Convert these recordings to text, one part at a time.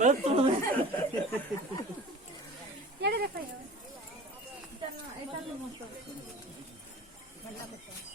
Betul. Ya, ada apa ya? Itu, itu motor. Malah betul.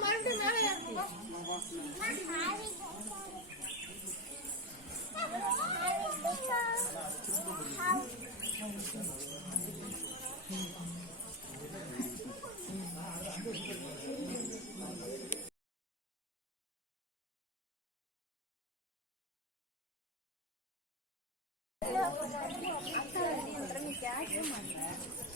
Hasta el día 3.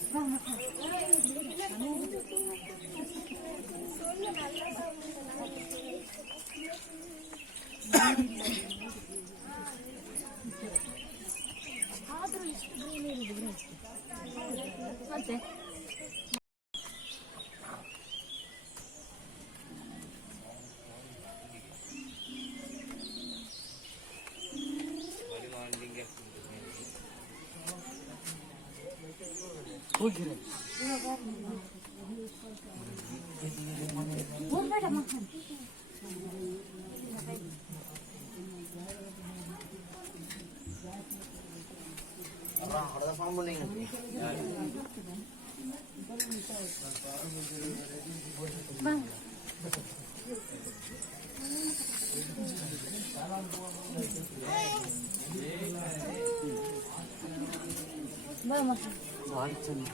ಮತ್ತೆ Bang. Bang. Bang. 뭐 와있잖아.